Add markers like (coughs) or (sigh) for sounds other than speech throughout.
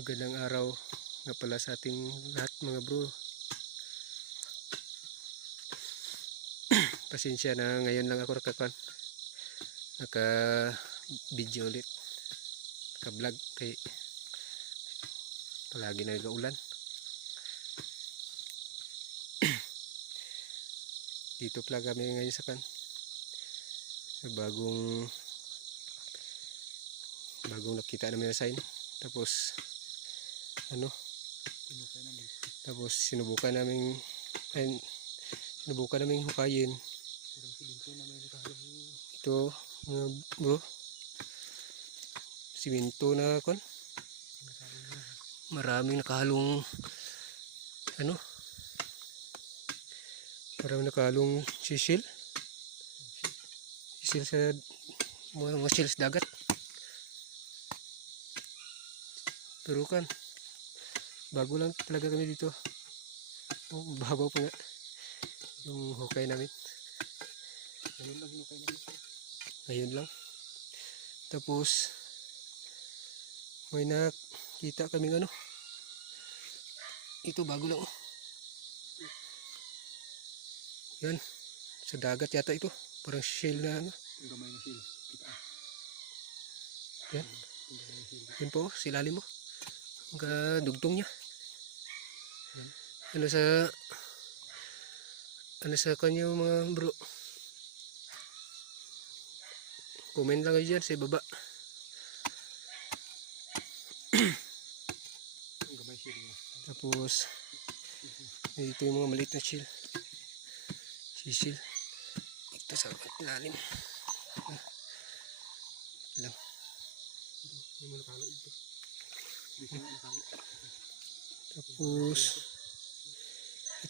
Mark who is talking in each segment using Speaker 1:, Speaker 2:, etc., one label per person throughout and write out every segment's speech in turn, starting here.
Speaker 1: Magandang araw nga pala sa ating lahat mga bro. (clears throat) Pasensya na ngayon lang ako nakakan. Naka video ulit. Naka vlog kay palagi nag-uulan. (clears throat) Dito pala kami ngayon sa kan. Bagong bagong nakita namin na sign. Tapos ano? Tapos sinubukan namin ay sinubukan namin hukayin. Ito mga bro. Siminto na kon. Maraming nakahalong ano? Maraming nakahalong sisil. Sisil sa mga, mga shells dagat. Pero kan bago lang talaga kami dito. Oh, babaw pa nga. Yung hukay namin.
Speaker 2: Ngayon lang hinukay namin.
Speaker 1: ngayon lang. Tapos may nakita kaming ano? Ito bago lang oh. Yan sa dagat yata ito. Parang shell na ano.
Speaker 2: Gamay na sil. Kita.
Speaker 1: Yan. Yun po silalim mo ang dugtong niya.
Speaker 2: Yan.
Speaker 1: Ano sa ano sa kanya mga bro comment lang kayo dyan sa baba. (clears throat) Tapos, ito yung mga maliit na chill. Sisil. Ito sa lalim. Ah. Lang.
Speaker 2: Hindi mo nakalo ito.
Speaker 1: Tapos,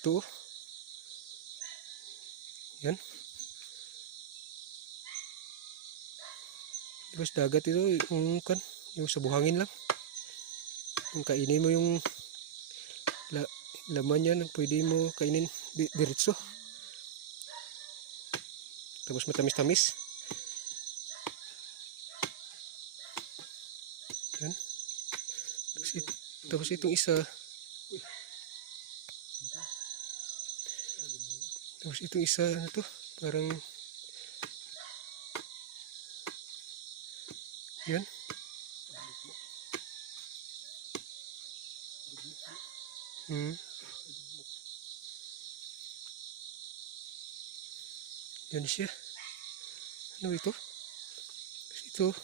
Speaker 1: ito. Yan. Tapos dagat ito, yung kan, yung sa buhangin lang. Kung kainin mo yung la, laman yan, pwede mo kainin di, diretso. Tapos matamis-tamis. Yan. Tapos, it, tapos itong isa, tapos itong isa, ano to, parang, yan. Hmm. Yan siya. Ano ito? Ito.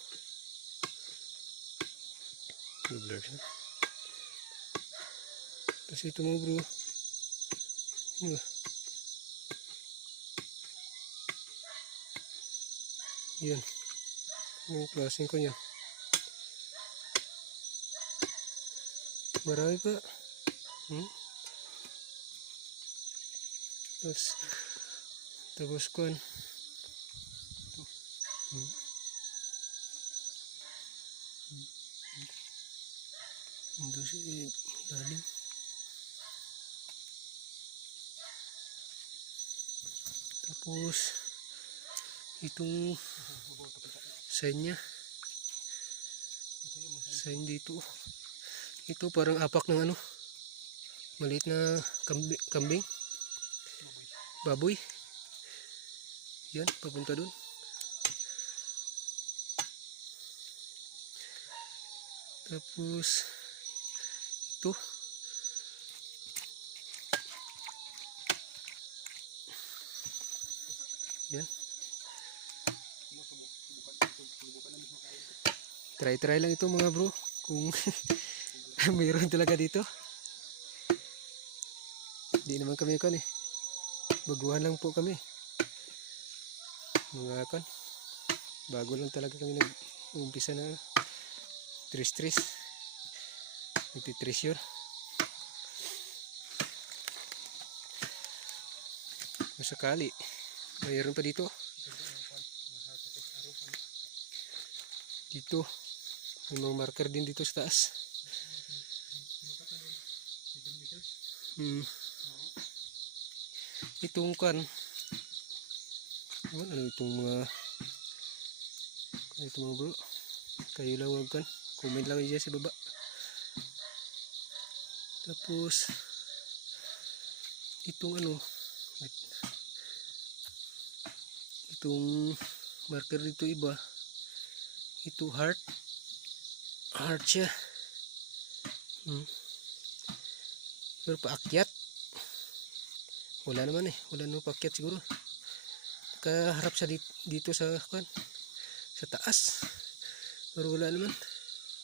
Speaker 1: Blur siya. Tapos ito mo bro. Ano ba? Yan. Anong klaseng ko yan? Marami pa. Hmm? Tapos, tapos kuan. Hmm. Ando si lalim. Tapos, itong sign niya. Sign dito. Ito parang apak ng ano. Maliit na kambi, kambing. Baboy. Yan, papunta dun. Tapos, ito. Yan. Try-try lang ito mga bro. Kung (laughs) mayroon talaga dito. Hindi naman kami kan eh. Baguhan lang po kami. Mga kan. Bago lang talaga kami nag-umpisa na tris-tris. Nagtitreasure. Masakali. Mayroon pa dito. Dito. May mga marker din dito sa taas. Hmm. Itong kan. Ano, itong mga itong mga bro. Kayo lang wag kan. Comment lang dyan sa baba. Tapos, itong ano, itong marker dito iba, ito heart, heart siya. Hmm. Pero paakyat, wala naman eh, wala naman paakyat siguro. Nakaharap siya dito, dito sa, kan, sa taas. Pero wala naman,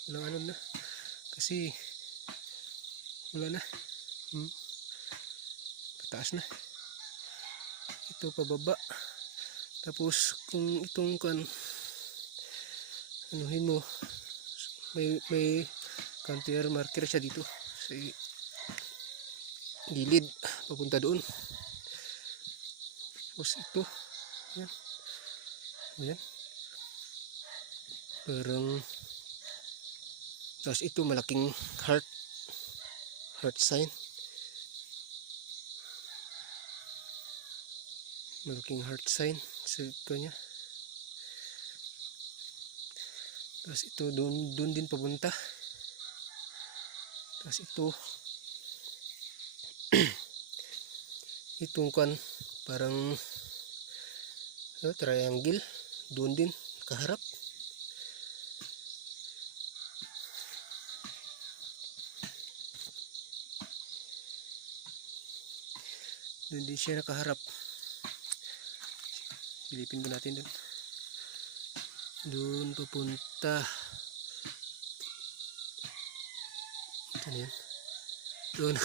Speaker 1: walang ano na. Kasi, wala na. Hmm. Pataas na. Ito pababa. Tapos kung itong kan anuhin mo may may counter marker siya dito sa gilid papunta doon. Tapos ito. Yan. Ayan. Parang tapos ito malaking heart heart sign. Malaking heart sign sa kanya. Tapos ito doon doon din papunta. Tapos ito (clears throat) itong kan parang ano, triangle doon din kaharap. Doon din siya nakaharap. Silipin ko natin doon. Doon papunta. Ito na yan. Doon.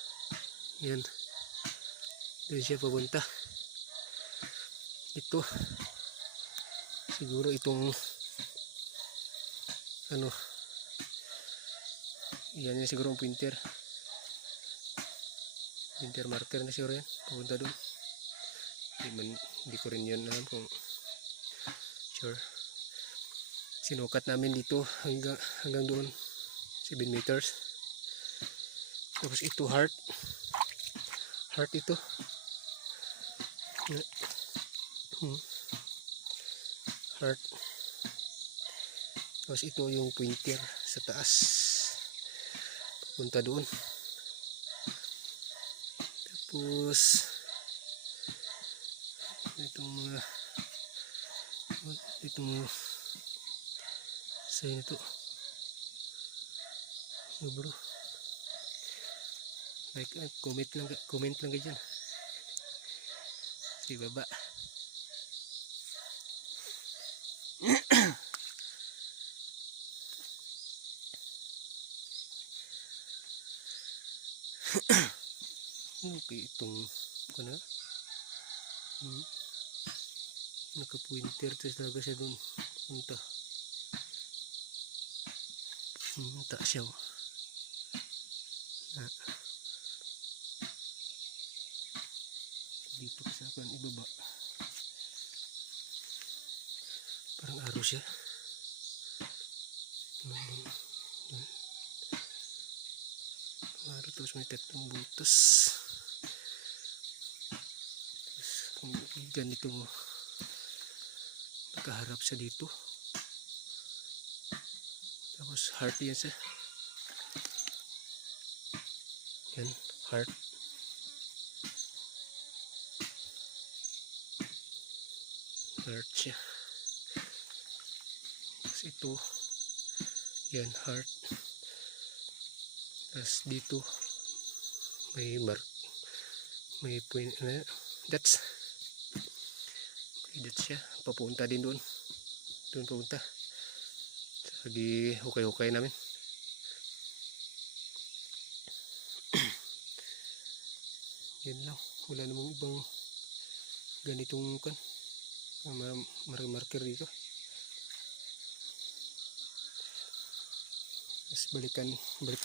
Speaker 1: (laughs) yan. Doon siya papunta. Ito. Siguro itong ano yan yung siguro ang pointer pointer marker na siguro yan papunta doon hindi, man, hindi ko rin yan alam kung sure sinukat namin dito hanggang hanggang doon. 7 meters. Tapos ito heart. Heart ito. Hmm. heart. Tapos ito yung pointer sa taas. Papunta doon. Tapos itong mga itong mga sign ito. Oh bro. Like comment lang comment lang ka dyan. Si baba. (coughs) Okay itong ano hmm. naka-pointer talaga siya dun. Punta hmm, taas siya oh. ah. dito sa kan ibaba parang araw siya Ano, ano, yan. Parang araw tapos may tatlong butas tapos kung ganito mo nakaharap siya dito tapos heart yan siya. Yan heart. Heart siya. Tapos ito. Yan heart. Tapos dito. May mark. May point ano that's okay, that's siya. Papunta din doon doon papunta lagi hukay-hukay namin. (clears throat) Yan lang. Wala namang ibang ganitong kan mar marker dito. Tapos balikan balik